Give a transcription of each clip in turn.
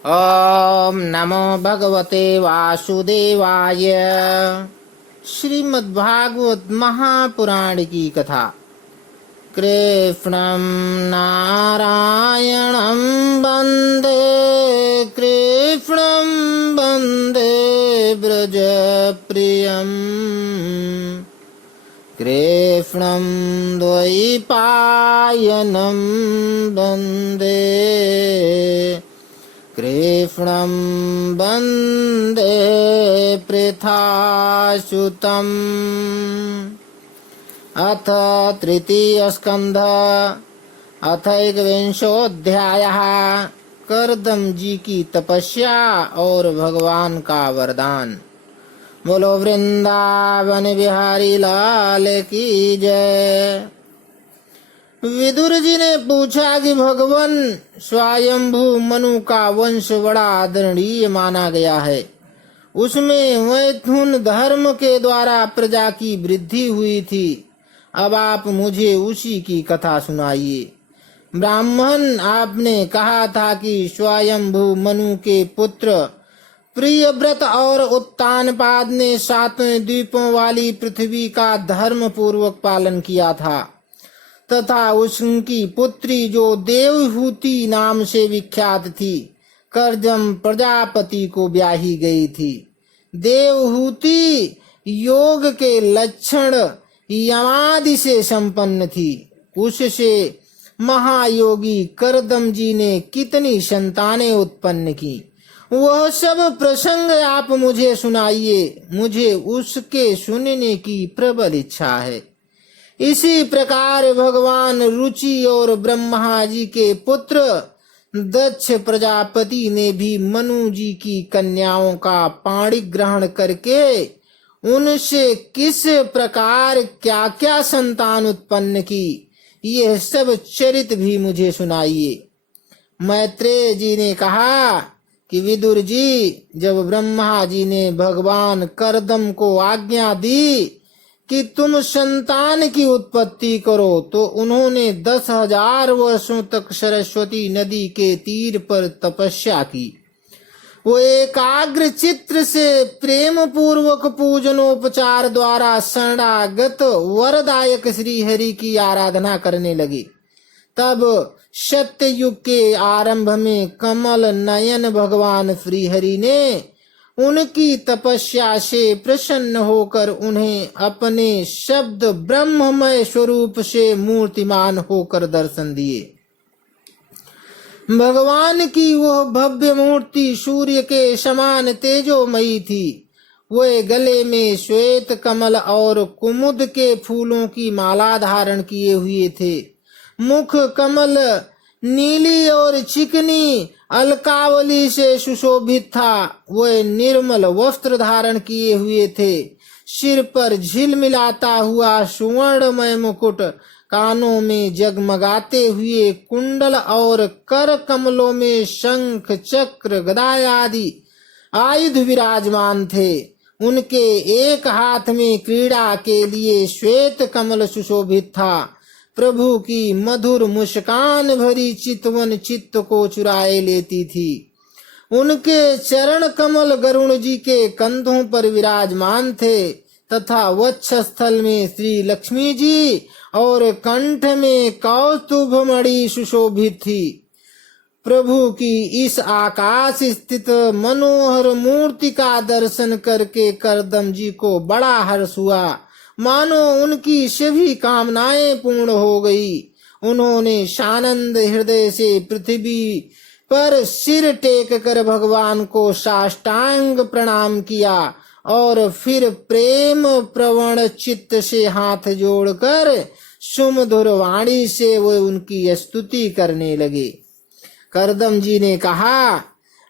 ओम नमो भगवते वासुदेवाय। श्रीमद्भागवत महापुराण की कथा। कृष्णं नारायणं वन्दे, कृष्णं वन्दे व्रजप्रियम्, कृष्णं द्वैपायनं वन्दे, कृष्णं वन्दे पृथासुतम्। अथ तृतीयस्कन्धः अथ एकविंशोऽध्यायः। करदम जी की तपस्या और भगवान का वरदान। बोलो वृंदावन बिहारी लाल की जय। विदुर जी ने पूछा कि भगवान स्वयंभू मनु का वंश बड़ा आदरणीय माना गया है। उसमें मैथुन धर्म के द्वारा प्रजा की वृद्धि हुई थी। अब आप मुझे उसी की कथा सुनाइए। ब्राह्मण, आपने कहा था कि स्वयंभू मनु के पुत्र प्रियव्रत और उत्तानपाद ने 7 द्वीपों वाली पृथ्वी का धर्म पूर्वक पालन किया था तथा उसकी पुत्री जो देवहूति नाम से विख्यात थी, करदम प्रजापति को ब्याही गई थी। देवहूति योग के लक्षण यमादि से संपन्न थी। उससे महायोगी करदम जी ने कितनी संतानें उत्पन्न की, वह सब प्रसंग आप मुझे सुनाइए। मुझे उसके सुनने की प्रबल इच्छा है। इसी प्रकार भगवान रुचि और ब्रह्मा जी के पुत्र दक्ष प्रजापति ने भी मनु जी की कन्याओं का पाणी ग्रहण करके उनसे किस प्रकार क्या क्या संतान उत्पन्न की, यह सब चरित भी मुझे सुनाइए। मैत्रेय जी ने कहा कि विदुर जी, जब ब्रह्मा जी ने भगवान करदम को आज्ञा दी कि तुम संतान की उत्पत्ति करो, तो उन्होंने 10,000 वर्षों तक सरस्वती नदी के तीर पर तपस्या की। वो एकाग्र चित्र से प्रेम पूर्वक पूजनोपचार द्वारा शरणागत वरदायक श्री हरि की आराधना करने लगे। तब सत्ययुग के आरंभ में कमल नयन भगवान श्री हरि ने उनकी तपस्या से प्रसन्न होकर उन्हें अपने शब्द ब्रह्ममय स्वरूप से मूर्तिमान होकर दर्शन दिए। भगवान की वह भव्य मूर्ति सूर्य के समान तेजोमयी थी। वे गले में श्वेत कमल और कुमुद के फूलों की माला धारण किए हुए थे। मुख कमल नीली और चिकनी अलकावली से सुशोभित था। वे निर्मल वस्त्र धारण किए हुए थे। सिर पर झिलमिलाता हुआ सुवर्णमय मुकुट, कानों में जगमगाते हुए कुंडल और कर कमलों में शंख चक्र गदा आदि आयुध विराजमान थे। उनके एक हाथ में क्रीड़ा के लिए श्वेत कमल सुशोभित था। प्रभु की मधुर मुस्कान भरी चितवन चित्त को चुराए लेती थी। उनके चरण कमल गरुण जी के कंधों पर विराजमान थे तथा वक्षस्थल में श्री लक्ष्मी जी और कंठ में कौस्तुभमणि सुशोभित थी। प्रभु की इस आकाश स्थित मनोहर मूर्ति का दर्शन करके करदम जी को बड़ा हर्ष हुआ, मानो उनकी सभी कामनाएं पूर्ण हो गई। उन्होंने सानंद हृदय से पृथ्वी पर सिर टेक कर भगवान को साष्टांग प्रणाम किया और फिर प्रेम प्रवण चित्त से हाथ जोड़कर सुमधुर वाणी से वे उनकी स्तुति करने लगे। करदम जी ने कहा,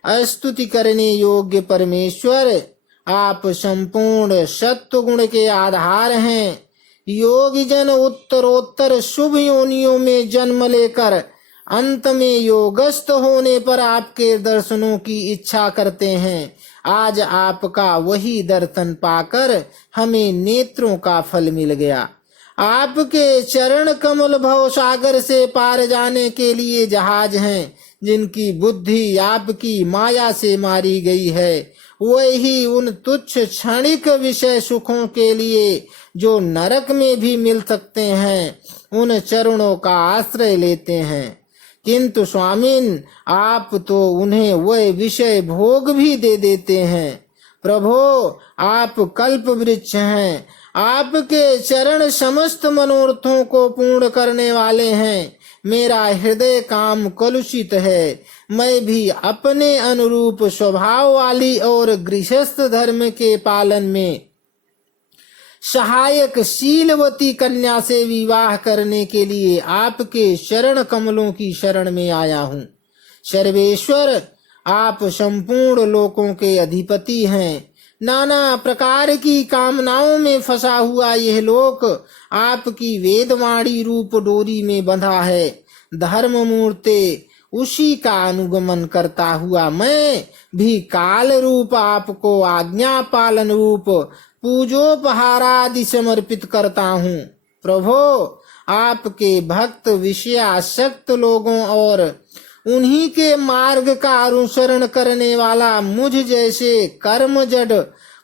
स्तुति करने योग्य परमेश्वर, आप संपूर्ण सत्व गुण के आधार हैं। योगी जन उत्तरोत्तर शुभ योनियों में जन्म लेकर अंत में योगस्थ होने पर आपके दर्शनों की इच्छा करते हैं। आज आपका वही दर्शन पाकर हमें नेत्रों का फल मिल गया। आपके चरण कमल भव सागर से पार जाने के लिए जहाज हैं। जिनकी बुद्धि आपकी माया से मारी गई है, वही उन तुच्छ क्षणिक विषय सुखों के लिए जो नरक में भी मिल सकते हैं, उन चरणों का आश्रय लेते हैं। किंतु स्वामिन, आप तो उन्हें वह विषय भोग भी दे देते हैं। प्रभो, आप कल्प वृक्ष हैं, आपके चरण समस्त मनोरथों को पूर्ण करने वाले हैं। मेरा हृदय काम कलुषित है, मैं भी अपने अनुरूप स्वभाव वाली और गृहस्थ धर्म के पालन में सहायक शीलवती कन्या से विवाह करने के लिए आपके शरण कमलों की शरण में आया हूँ। सर्वेश्वर, आप संपूर्ण लोकों के अधिपति हैं। नाना प्रकार की कामनाओं में फंसा हुआ यह लोक आपकी वेदवाणी रूप डोरी में बंधा है। धर्म मूर्ते, उसी का अनुगमन करता हुआ मैं भी काल रूप आपको आज्ञा पालन रूप पूजोपहार आदि समर्पित करता हूँ। प्रभो, आपके भक्त विषयासक्त लोगों और उन्हीं के मार्ग का अनुसरण करने वाला मुझ जैसे कर्म जड़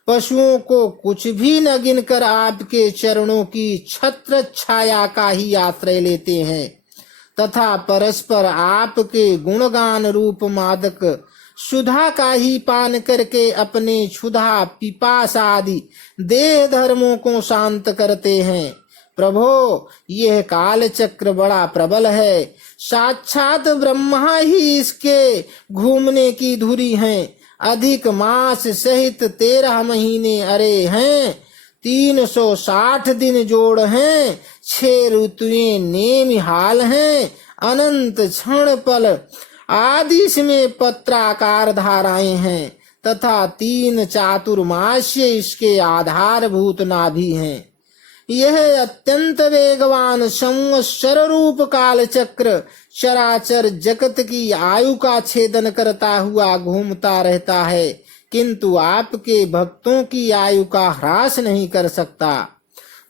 पशुओं को कुछ भी न गिनकर आपके चरणों की छत्र छाया का ही आश्रय लेते हैं तथा परस्पर आपके गुणगान रूप मादक सुधा का ही पान करके अपने क्षुधा पिपास आदि देह धर्मों को शांत करते हैं। प्रभो, यह काल चक्र बड़ा प्रबल है, साक्षात ब्रह्मा ही इसके घूमने की धुरी हैं। अधिक मास सहित 13 महीने अरे हैं, 360 दिन जोड़ हैं, 6 ऋतुएं नेमिहाल हैं, अनंत क्षण पल आदि इसमें पत्राकार धाराएं हैं तथा 3 चातुर्मास्य इसके आधारभूत नाभि हैं। यह अत्यंत वेगवान संवत्सर रूप काल चक्र चराचर जगत की आयु का छेदन करता हुआ घूमता रहता है, किंतु आपके भक्तों की आयु का ह्रास नहीं कर सकता।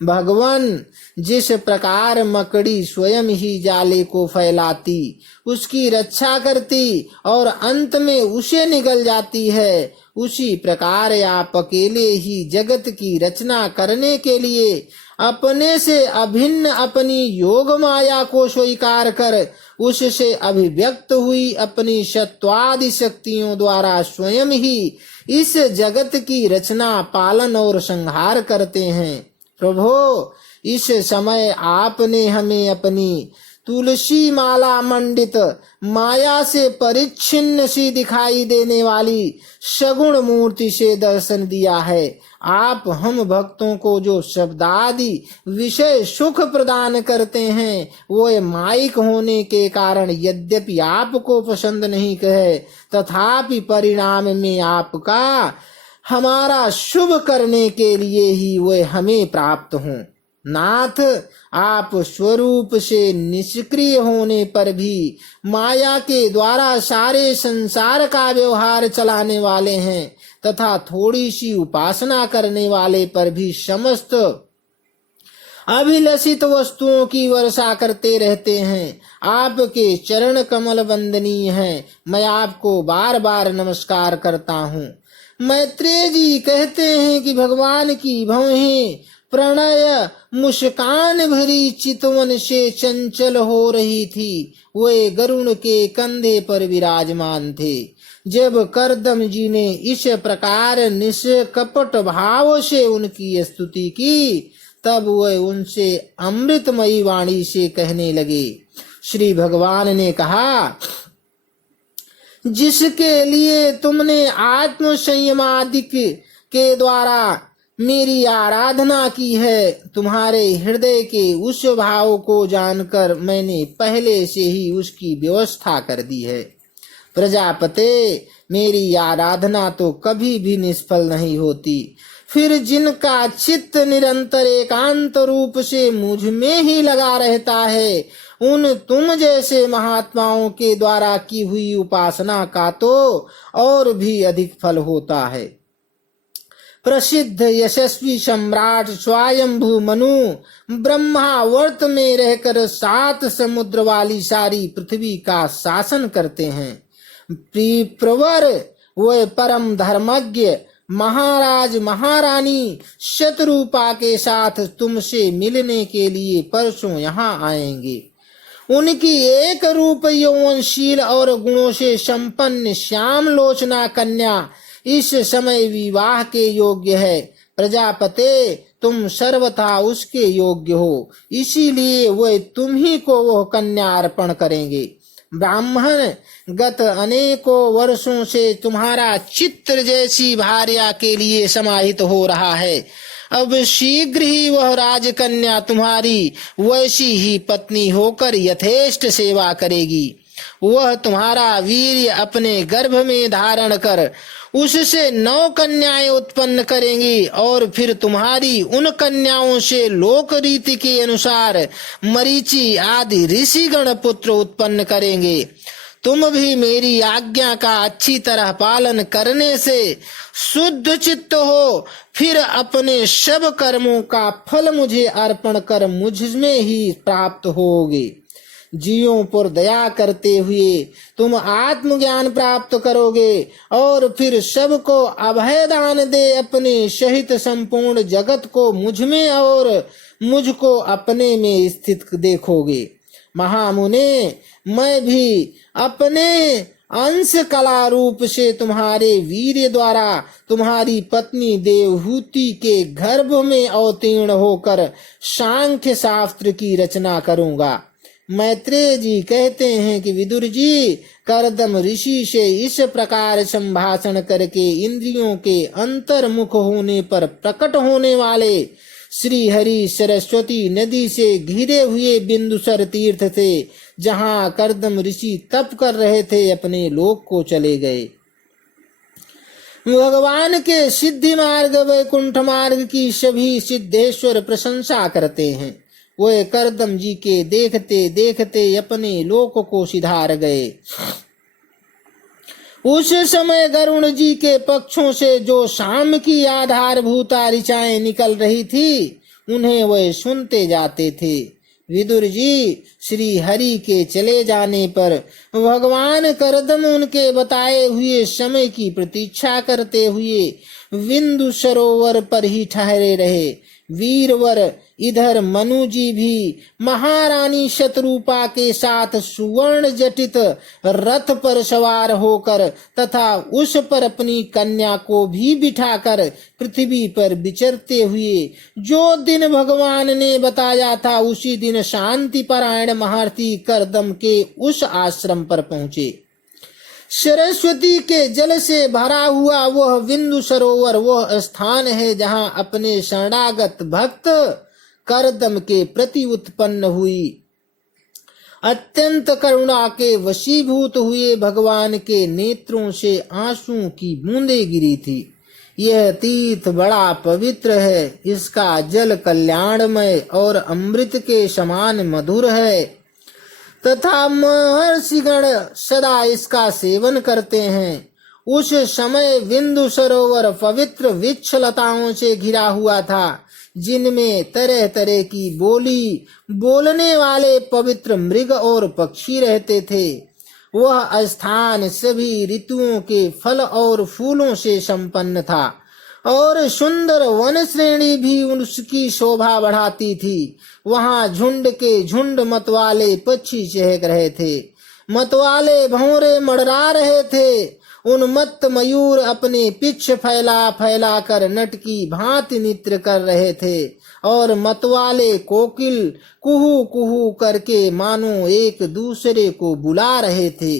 भगवान, जिस प्रकार मकड़ी स्वयं ही जाले को फैलाती, उसकी रक्षा करती और अंत में उसे निगल जाती है, उसी प्रकार आप अकेले ही जगत की रचना करने के लिए अपने से अभिन्न अपनी योग माया को स्वीकार कर उससे अभिव्यक्त हुई अपनी सत्वादि शक्तियों द्वारा स्वयं ही इस जगत की रचना पालन और संहार करते हैं। प्रभो, इस समय आपने हमें अपनी तुलसी माला मंडित माया से परिच्छिन्न सी दिखाई देने वाली सगुण मूर्ति से दर्शन दिया है। आप हम भक्तों को जो शब्दादि विषय सुख प्रदान करते हैं, वो माइक होने के कारण यद्यपि आपको पसंद नहीं कहे, तथापि परिणाम में आपका हमारा शुभ करने के लिए ही वे हमें प्राप्त हों। नाथ, आप स्वरूप से निष्क्रिय होने पर भी माया के द्वारा सारे संसार का व्यवहार चलाने वाले हैं तथा थोड़ी सी उपासना करने वाले पर भी समस्त अभिलषित वस्तुओं की वर्षा करते रहते हैं। आपके चरण कमल वंदनीय हैं, मैं आपको बार बार नमस्कार करता हूँ। मैत्रेय जी कहते हैं कि भगवान की भवें प्रणय मुस्कान भरी चितवन से चंचल हो रही थी। वे गरुण के कंधे पर विराजमान थे। जब करदम जी ने इस प्रकार निष्कपट भाव से उनकी स्तुति की, तब वह उनसे अमृतमयी वाणी से कहने लगे। श्री भगवान ने कहा, जिसके लिए तुमने आत्म संयमादिक के द्वारा मेरी आराधना की है, तुम्हारे हृदय के उस भाव को जानकर मैंने पहले से ही उसकी व्यवस्था कर दी है। प्रजापते, मेरी आराधना तो कभी भी निष्फल नहीं होती। फिर जिनका चित्त निरंतर एकांत रूप से मुझ में ही लगा रहता है, उन तुम जैसे महात्माओं के द्वारा की हुई उपासना का तो और भी अधिक फल होता है। प्रसिद्ध यशस्वी सम्राट स्वयंभू मनु ब्रह्मावर्त में रहकर 7 समुद्र वाली सारी पृथ्वी का शासन करते हैं। प्रवर व परम धर्मज्ञ महाराज महारानी शतरूपा के साथ तुमसे मिलने के लिए परसों यहाँ आएंगे। उनकी एक रूप यौवनशील और गुणों से संपन्न श्याम लोचना कन्या इस समय विवाह के योग्य है। प्रजापते, तुम सर्वथा उसके योग्य हो, इसीलिए वे तुम ही को वह कन्या अर्पण करेंगे। ब्राह्मण, गत अनेकों वर्षों से तुम्हारा चित्र जैसी भार्या के लिए समाहित हो रहा है। अब शीघ्र ही वह राजकन्या तुम्हारी वैसी ही पत्नी होकर यथेष्ट सेवा करेगी। वह तुम्हारा वीर्य अपने गर्भ में धारण कर उससे 9 कन्याएं उत्पन्न करेंगी और फिर तुम्हारी उन कन्याओं से लोक रीति के अनुसार मरीचि आदि ऋषिगण पुत्र उत्पन्न करेंगे। तुम भी मेरी आज्ञा का अच्छी तरह पालन करने से शुद्ध चित्त हो, फिर अपने सब कर्मों का फल मुझे अर्पण कर मुझ में ही प्राप्त होगे। जीवों पर दया करते हुए तुम आत्मज्ञान प्राप्त करोगे और फिर सबको अभय दान दे अपने सहित संपूर्ण जगत को मुझ में और मुझको अपने में स्थित देखोगे। महामुने, मैं भी अपने अंश कला रूप से तुम्हारे वीर्य द्वारा तुम्हारी पत्नी देवहूति के गर्भ में अवतीर्ण होकर सांख्य शास्त्र की रचना करूंगा। मैत्रेय जी कहते हैं कि विदुर जी कर्दम ऋषि से इस प्रकार संभाषण करके इंद्रियों के अंतर्मुख होने पर प्रकट होने वाले श्री हरि सरस्वती नदी से घिरे हुए बिंदुसर तीर्थ से जहाँ कर्दम ऋषि तप कर रहे थे अपने लोक को चले गए। भगवान के सिद्धि मार्ग वैकुंठ मार्ग की सभी सिद्धेश्वर प्रशंसा करते हैं। वे कर्दम जी के देखते देखते अपने लोक को सिधार गए। उस समय गरुण जी के पक्षों से जो शाम की आधारभूत ऋचाएं निकल रही थी उन्हें वे सुनते जाते थे। विदुर जी, श्री हरि के चले जाने पर भगवान कर्दम उनके बताए हुए समय की प्रतीक्षा करते हुए बिंदु सरोवर पर ही ठहरे रहे। वीरवर इधर मनु जी भी महारानी शतरूपा के साथ सुवर्ण जटित रथ पर सवार होकर तथा उस पर अपनी कन्या को भी बिठाकर पृथ्वी पर विचरते हुए जो दिन भगवान ने बताया था उसी दिन शांति परायण महर्षि कर्दम के उस आश्रम पर पहुंचे। सरस्वती के जल से भरा हुआ वह बिंदु सरोवर वह स्थान है जहाँ अपने शरणागत भक्त कर्दम के प्रति उत्पन्न हुई अत्यंत करुणा के वशीभूत हुए भगवान के नेत्रों से आंसुओं की बूंदें गिरी थी। यह तीर्थ बड़ा पवित्र है, इसका जल कल्याणमय और अमृत के समान मधुर है तथा महर्षिगण सदा इसका सेवन करते हैं। उस समय बिंदु सरोवर पवित्र वृक्षलताओं से घिरा हुआ था जिनमें तरह तरह की बोली बोलने वाले पवित्र मृग और पक्षी रहते थे। वह स्थान सभी ऋतुओं के फल और फूलों से संपन्न था और सुंदर वन श्रेणी भी उसकी शोभा बढ़ाती थी। वहां झुंड के झुंड मतवाले पक्षी चहक रहे थे, मतवाले भौरे मड़रा रहे थे। उन्मत्त मयूर अपने पिछ फैला फैला कर नट की भांति नृत्य कर रहे थे और मतवाले कोकिल कुहू कुहू करके मानो एक दूसरे को बुला रहे थे।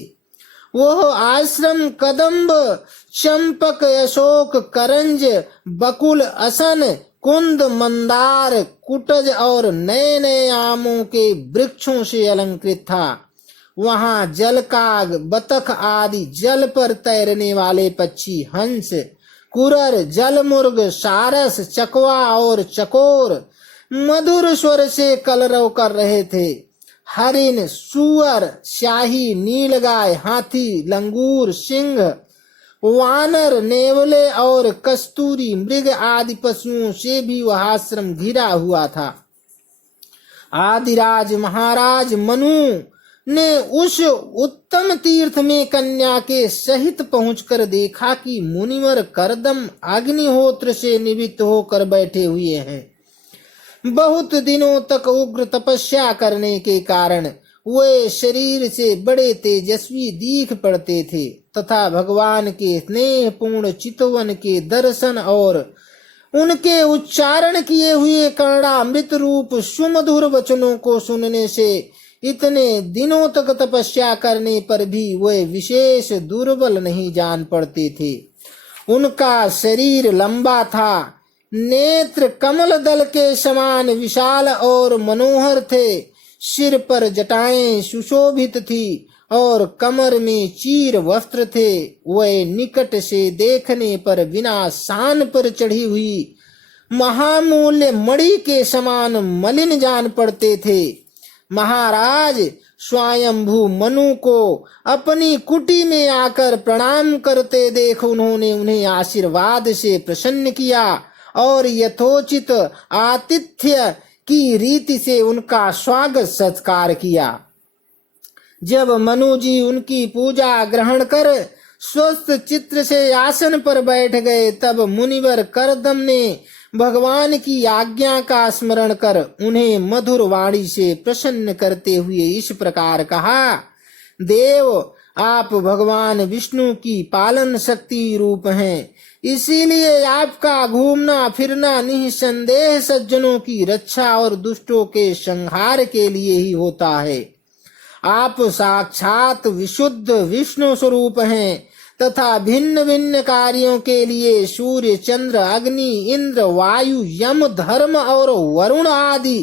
वह आश्रम कदम्ब, चंपक, अशोक, करंज, बकुल, असन, कुंद, मंदार, कुटज और नए नए आमों के वृक्षों से अलंकृत था। वहां जलकाग, बतख आदि जल पर तैरने वाले पक्षी, हंस, कुरर, जलमुर्ग, सारस, चकवा और चकोर मधुर स्वर से कलरव कर रहे थे। हरिण, सुअर, शाही, नीलगाय, हाथी, लंगूर, सिंह, वानर, नेवले और कस्तूरी मृग आदि पशुओं से भी वह आश्रम घिरा हुआ था। आदिराज महाराज मनु ने उस उत्तम तीर्थ में कन्या के सहित पहुंचकर देखा कि मुनिवर करदम अग्निहोत्र से निवृत्त होकर बैठे हुए हैं। बहुत दिनों तक उग्र तपस्या करने के कारण वे शरीर से बड़े तेजस्वी दीख पड़ते थे तथा भगवान के स्नेहपूर्ण चितवन के दर्शन और उनके उच्चारण किए हुए कर्णामृत रूप सुमधुर वचनों को सुनने से इतने दिनों तक तपस्या करने पर भी वे विशेष दुर्बल नहीं जान पड़ते थे। उनका शरीर लंबा था, नेत्र कमल दल के समान विशाल और मनोहर थे, सिर पर जटाएं सुशोभित थी और कमर में चीर वस्त्र थे। वे निकट से देखने पर बिना शान पर चढ़ी हुई महामूल्य मणि के समान मलिन जान पड़ते थे। महाराज स्वयंभू मनु को अपनी कुटी में आकर प्रणाम करते देख उन्होंने उन्हें आशीर्वाद से प्रसन्न किया और यथोचित आतिथ्य की रीति से उनका स्वागत सत्कार किया। जब मनु जी उनकी पूजा ग्रहण कर स्वस्थ चित्त से आसन पर बैठ गए, तब मुनिवर करदम ने भगवान की आज्ञा का स्मरण कर उन्हें मधुर वाणी से प्रसन्न करते हुए इस प्रकार कहा। देव, आप भगवान विष्णु की पालन शक्ति रूप हैं, इसीलिए आपका घूमना फिरना निसंदेह सज्जनों की रक्षा और दुष्टों के संहार के लिए ही होता है। आप साक्षात विशुद्ध विष्णु स्वरूप हैं तथा भिन्न भिन्न कार्यों के लिए सूर्य, चंद्र, अग्नि, इंद्र, वायु, यम, धर्म और वरुण आदि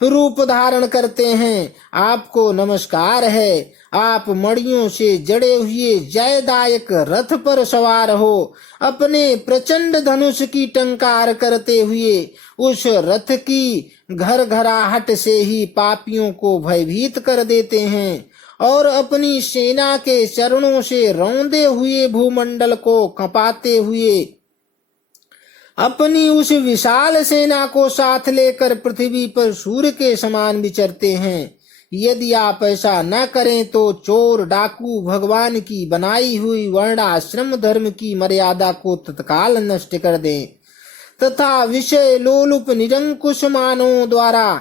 रूप धारण करते हैं। आपको नमस्कार है। आप मणियों से जड़े हुए जयदायक रथ पर सवार हो अपने प्रचंड धनुष की टंकार करते हुए उस रथ की घरघराहट से ही पापियों को भयभीत कर देते हैं और अपनी सेना के चरणों से रौंदे हुए भूमंडल को कंपाते हुए अपनी उस विशाल सेना को साथ लेकर पृथ्वी पर सूर्य के समान विचरते हैं। यदि आप ऐसा न करें तो चोर डाकू भगवान की बनाई हुई वर्णाश्रम धर्म की मर्यादा को तत्काल नष्ट कर दें तथा विषय लोलुप निरंकुश मानवों द्वारा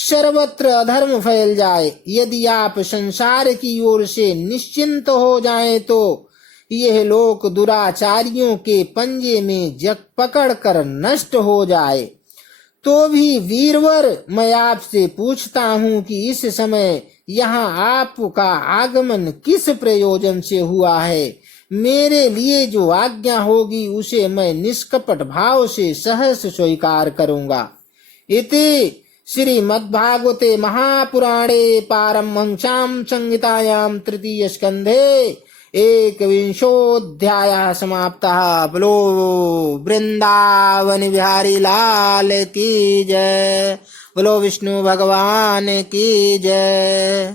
सर्वत्र अधर्म फैल जाए। यदि आप संसार की ओर से निश्चिंत हो जाएं तो यह लोक दुराचारियों के पंजे में जग पकड़ कर नष्ट हो जाए। तो भी वीरवर, मैं आपसे पूछता हूँ कि इस समय यहाँ आपका आगमन किस प्रयोजन से हुआ है? मेरे लिए जो आज्ञा होगी उसे मैं निष्कपट भाव से सहर्ष स्वीकार करूँगा। इति श्रीमद्भागवते महापुराणे पारमहंस्यां संहितायां तृतीय स्कंधे 21वाध्यायः समाप्तः। बोलो वृंदावन बिहारी लाल की जय। बोलो विष्णु भगवान की जय।